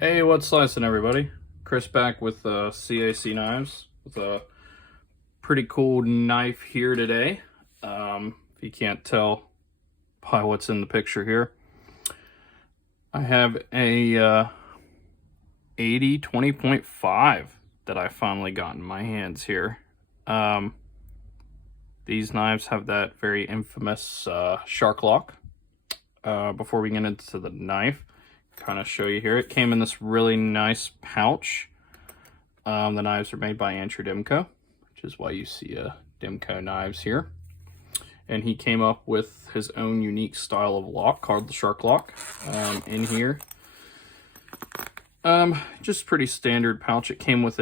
Hey, what's slicing, everybody? Chris back with CAC Knives with a pretty cool knife here today. If you can't tell by what's in the picture here, I have a 80 20.5 that I finally got in my hands here. These knives have that very infamous shark lock. Before we get into the knife, kind of show you here, it came in this really nice pouch. The knives are made by Demko, which is why you see Demko knives here. And he came up with his own unique style of lock called the shark lock in here. Just pretty standard pouch. It came with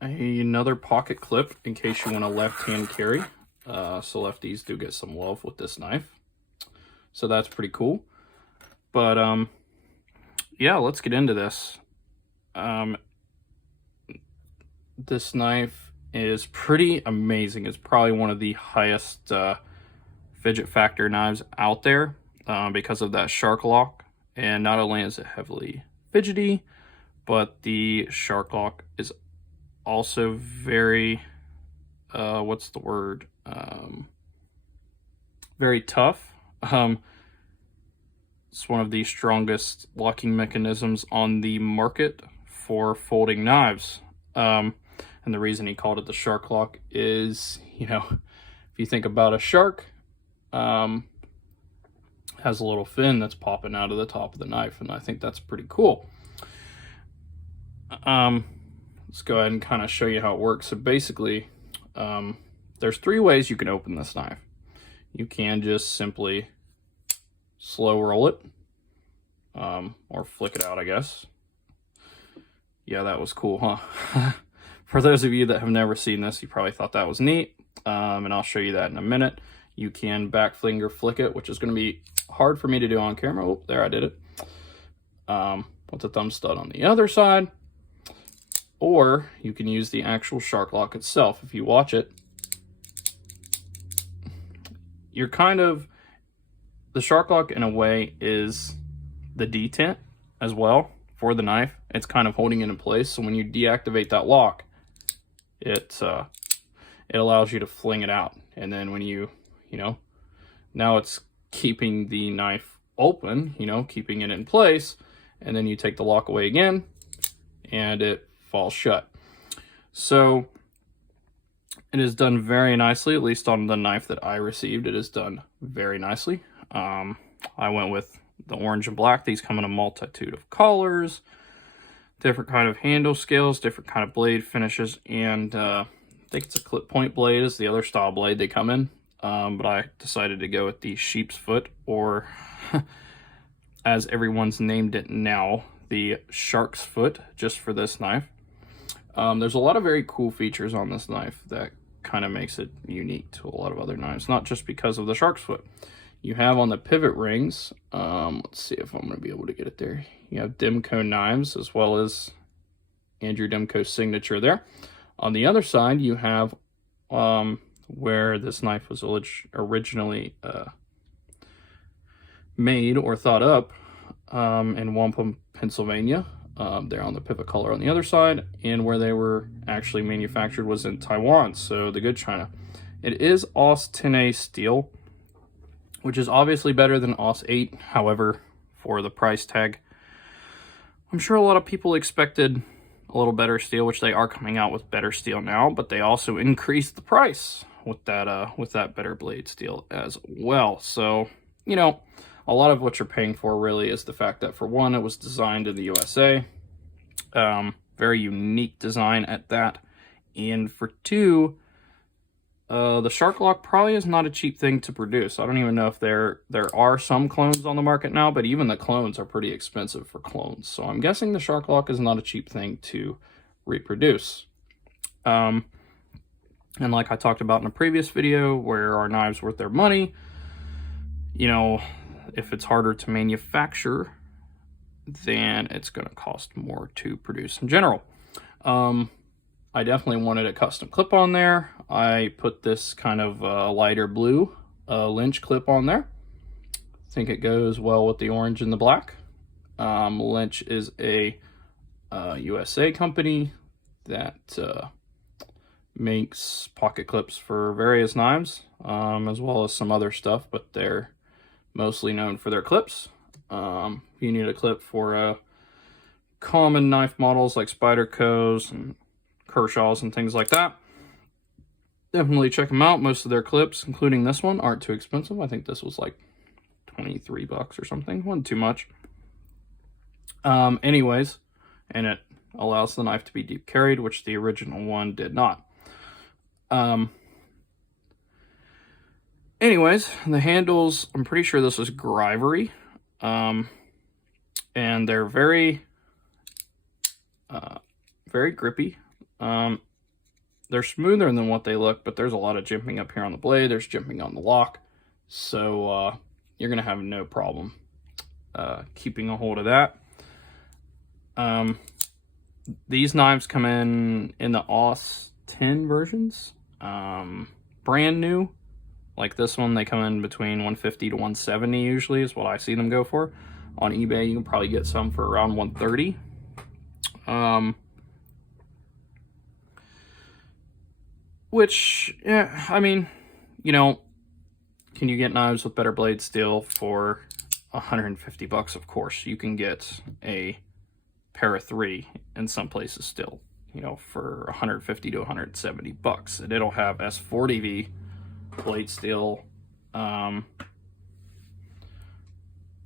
another pocket clip in case you want a left-hand carry. So lefties do get some love with this knife. So that's pretty cool. But yeah, let's get into this. This knife is pretty amazing. It's probably one of the highest fidget factor knives out there because of that shark lock. And not only is it heavily fidgety, but the shark lock is also very, what's the word? Very tough. It's one of the strongest locking mechanisms on the market for folding knives. And the reason he called it the shark lock is, you know, if you think about a shark, has a little fin that's popping out of the top of the knife, and I think that's pretty cool. Let's go ahead and kind of show you how it works. So basically, there's three ways you can open this knife. You can just simply slow roll it, or flick it out, I guess. Yeah, that was cool, huh? For those of you that have never seen this, you probably thought that was neat, and I'll show you that in a minute. You can back finger flick it, which is going to be hard for me to do on camera. Oh, there, I did it. With the thumb stud on the other side. Or you can use the actual shark lock itself. If you watch it, you're kind of, the shark lock in a way is the detent as well for the knife. It's kind of holding it in place. So when you deactivate that lock, it allows you to fling it out. And then when you know, now it's keeping the knife open, you know, keeping it in place. And then you take the lock away again and it falls shut. So it is done very nicely, at least on the knife that I received. It is done very nicely. I went with the orange and black. These come in a multitude of colors, different kind of handle scales, different kind of blade finishes, and I think it's a clip point blade is the other style blade they come in. But I decided to go with the sheep's foot, or as everyone's named it now, the shark's foot, just for this knife. There's a lot of very cool features on this knife that kind of makes it unique to a lot of other knives, not just because of the shark's foot. You have on the pivot rings, let's see if I'm going to be able to get it there. You have Demko knives as well as Andrew Demko's signature there. On the other side, you have where this knife was originally made or thought up in Wampum, Pennsylvania. There on the pivot collar on the other side, and where they were actually manufactured was in Taiwan, so the good China. It is AUS 10A steel, which is obviously better than AUS 8. However, for the price tag, I'm sure a lot of people expected a little better steel, which they are coming out with better steel now, but they also increased the price with that better blade steel as well. So, you know, a lot of what you're paying for really is the fact that, for one, it was designed in the USA. Very unique design at that. And for two, the shark lock probably is not a cheap thing to produce. I don't even know if there are some clones on the market now, but even the clones are pretty expensive for clones. So I'm guessing the shark lock is not a cheap thing to reproduce. And like I talked about in a previous video, where our knives worth their money, you know, if it's harder to manufacture, then it's going to cost more to produce in general. I definitely wanted a custom clip on there. I put this kind of lighter blue Lynch clip on there. think it goes well with the orange and the black. Lynch is a USA company that makes pocket clips for various knives, as well as some other stuff, but they're mostly known for their clips. If you need a clip for common knife models like Spyderco's and Kershaws and things like that, definitely check them out. Most of their clips, including this one, aren't too expensive. I think this was like 23 bucks or something. Wasn't too much. Anyways, and it allows the knife to be deep carried, which the original one did not. Anyways, the handles, I'm pretty sure this is Grivery. And they're very grippy. They're smoother than what they look, but there's a lot of jimping up here on the blade. There's jimping on the lock. So you're going to have no problem keeping a hold of that. These knives come in the AUS 10 versions. Brand new. Like this one, they come in between 150 to 170 usually is what I see them go for. On eBay, you can probably get some for around 130. Which, yeah, I mean, you know, can you get knives with better blade steel for 150 bucks? Of course. You can get a pair of 3 in some places still, you know, for 150 to 170 bucks. And it'll have S40V blade steel, and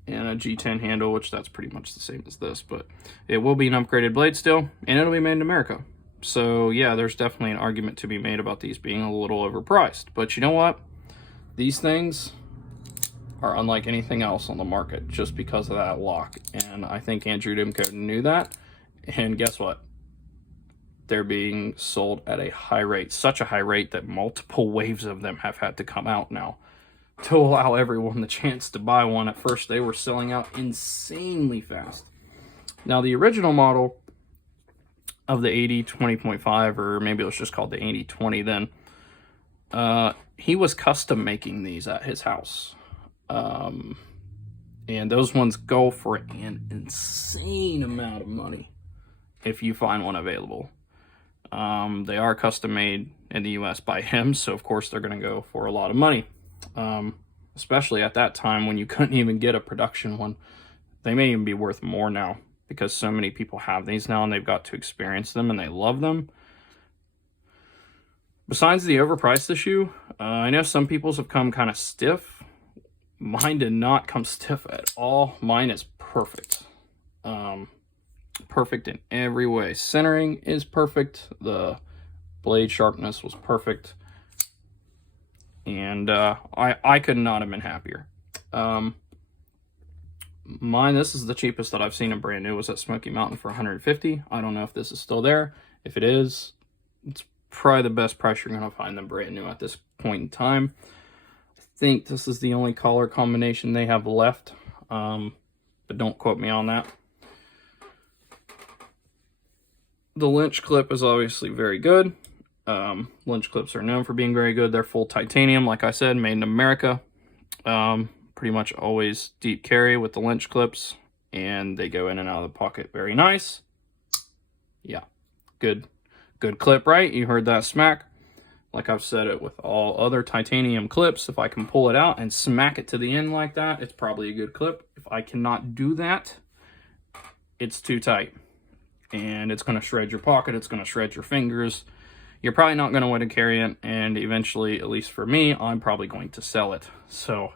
a G10 handle, which that's pretty much the same as this, but it will be an upgraded blade steel, and it'll be made in America. So yeah, there's definitely an argument to be made about these being a little overpriced. But you know what? These things are unlike anything else on the market just because of that lock. And I think Andrew Demko knew that. And guess what? They're being sold at a high rate, such a high rate that multiple waves of them have had to come out now to allow everyone the chance to buy one. At first, they were selling out insanely fast. Now, the original model of the AD 20.5, or maybe it was just called the AD 20 then, he was custom making these at his house. And those ones go for an insane amount of money if you find one available. They are custom made in the US by him, so of course they're going to go for a lot of money. Especially at that time when you couldn't even get a production one. They may even be worth more now because so many people have these now and they've got to experience them and they love them. Besides the overpriced issue, I know some people's have come kind of stiff. Mine did not come stiff at all. Mine is perfect. Perfect in every way. Centering is perfect. The blade sharpness was perfect. And I could not have been happier. Mine, this is the cheapest that I've seen in brand new, was at Smoky Mountain for 150. I don't know if this is still there. If it is, it's probably the best price you're going to find them brand new at this point in time. I think this is the only color combination they have left, but don't quote me on that. The Lynch clip is obviously very good. Lynch clips are known for being very good. They're full titanium, like I said, made in America. Pretty much always deep carry with the Lynch clips, and they go in and out of the pocket very nice. Yeah, good clip, right? You heard that smack. Like I've said it with all other titanium clips, if I can pull it out and smack it to the end like that, it's probably a good clip. If I cannot do that, it's too tight. And it's going to shred your pocket, it's going to shred your fingers. You're probably not going to want to carry it, and eventually, at least for me, I'm probably going to sell it. So,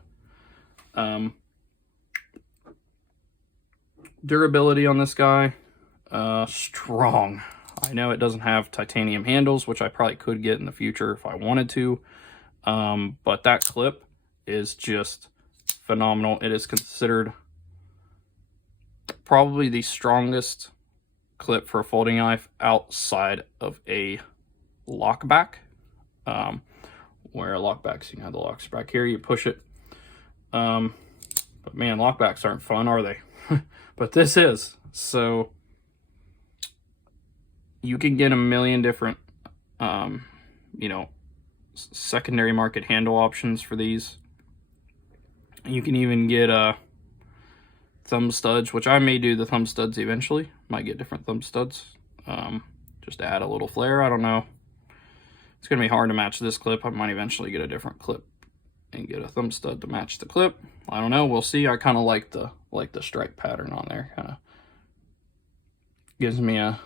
durability on this guy, strong. I know it doesn't have titanium handles, which I probably could get in the future if I wanted to, but that clip is just phenomenal. It is considered probably the strongest clip for a folding knife outside of a lockback, where lockbacks, you have the locks back here, you push it, but man, lockbacks aren't fun, are they? But this is. So you can get a million different you know, secondary market handle options for these. You can even get thumb studs, which I may do the thumb studs eventually. Might get different thumb studs, just to add a little flair. I don't know. It's gonna be hard to match this clip. I might eventually get a different clip and get a thumb stud to match the clip. I don't know. We'll see. I kind of like the stripe pattern on there. Kind of gives me a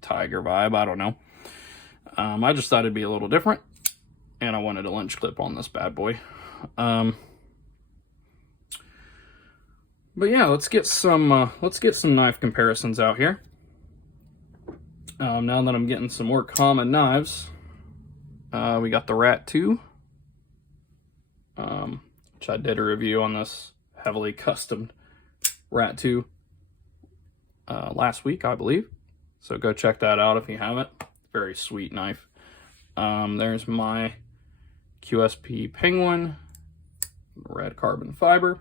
tiger vibe. I don't know. I just thought it'd be a little different, and I wanted a Lynch clip on this bad boy. But yeah, let's get some knife comparisons out here. Now that I'm getting some more common knives, we got the Rat 2, which I did a review on this heavily custom Rat 2 last week, I believe. So go check that out if you haven't. Very sweet knife. There's my QSP Penguin, red carbon fiber.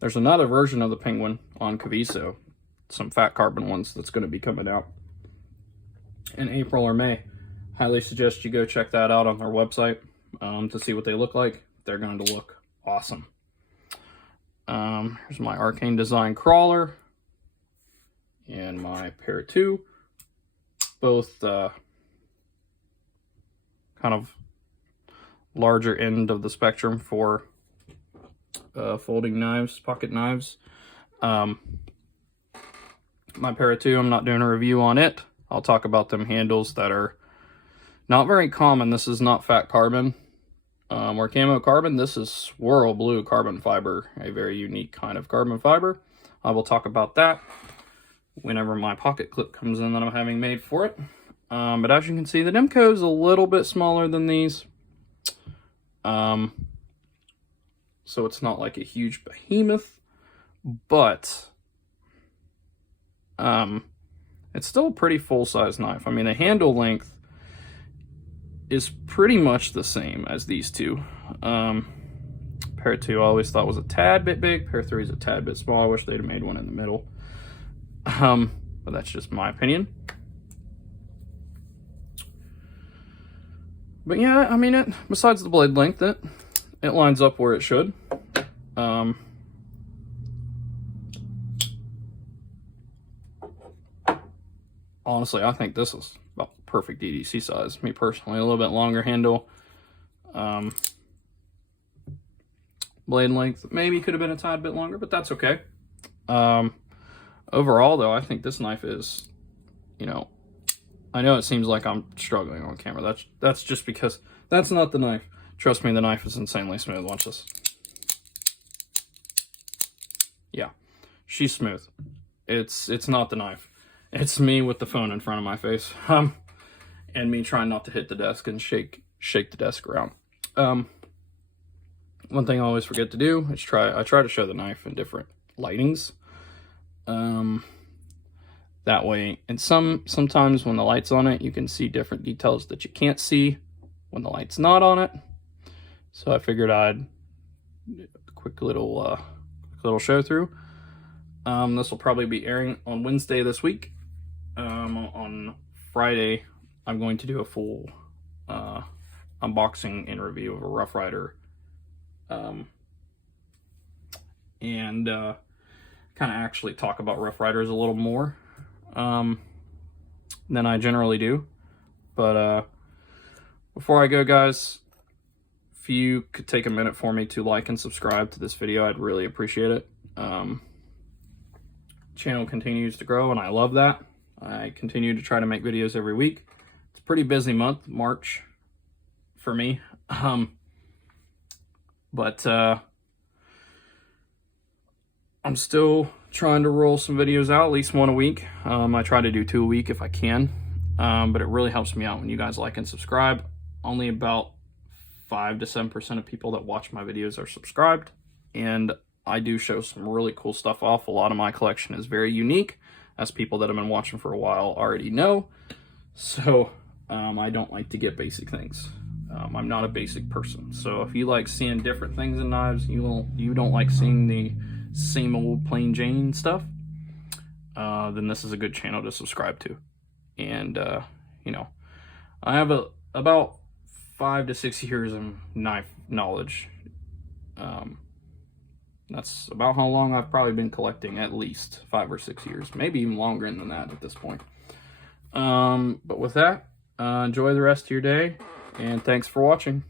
There's another version of the Penguin on Caviso, some fat carbon ones that's going to be coming out in April or May. Highly suggest you go check that out on their website to see what they look like. They're going to look awesome. Here's my Arcane Design crawler and my Pair 2, both kind of larger end of the spectrum for folding knives, pocket knives. My Pair 2, I'm not doing a review on it. I'll talk about them handles that are not very common. This is not fat carbon or camo carbon. This is swirl blue carbon fiber, a very unique kind of carbon fiber. I will talk about that whenever my pocket clip comes in that I'm having made for it. But as you can see, the Demko is a little bit smaller than these. So it's not like a huge behemoth, but it's still a pretty full-size knife. I mean, the handle length is pretty much the same as these two. Pair 2 I always thought was a tad bit big. Pair 3 is a tad bit small. I wish they'd have made one in the middle. But that's just my opinion. But yeah, I mean, besides the blade length, it lines up where it should. Honestly, I think this is about the perfect EDC size. Me personally, a little bit longer handle. Blade length maybe could have been a tad bit longer, but that's okay. Overall, though, I think this knife is, you know, I know it seems like I'm struggling on camera. That's just because that's not the knife. Trust me, the knife is insanely smooth. Watch this. Yeah, she's smooth. It's not the knife. It's me with the phone in front of my face. And me trying not to hit the desk and shake the desk around. One thing I always forget to do is I try to show the knife in different lightings. That way, and sometimes when the light's on it, you can see different details that you can't see when the light's not on it. So I figured I'd do a quick little show through. This will probably be airing on Wednesday this week. On Friday, I'm going to do a full unboxing and review of a Rough Rider, and kind of actually talk about Rough Riders a little more than I generally do. But before I go, guys, if you could take a minute for me to like and subscribe to this video, I'd really appreciate it. Channel continues to grow, and I love that. I continue to try to make videos every week. It's a pretty busy month, March, for me. But I'm still trying to roll some videos out, at least one a week. I try to do 2 a week if I can, but it really helps me out when you guys like and subscribe. Only about 5 to 7% of people that watch my videos are subscribed, and I do show some really cool stuff off. A lot of my collection is very unique, as people that have been watching for a while already know. So I don't like to get basic things. I'm not a basic person. So if you like seeing different things in knives, you don't like seeing the same old plain Jane stuff, then this is a good channel to subscribe to. And you know, I have about 5 to 6 years of knife knowledge. That's about how long I've probably been collecting, at least 5 or 6 years, maybe even longer than that at this point. But with that, enjoy the rest of your day, and thanks for watching.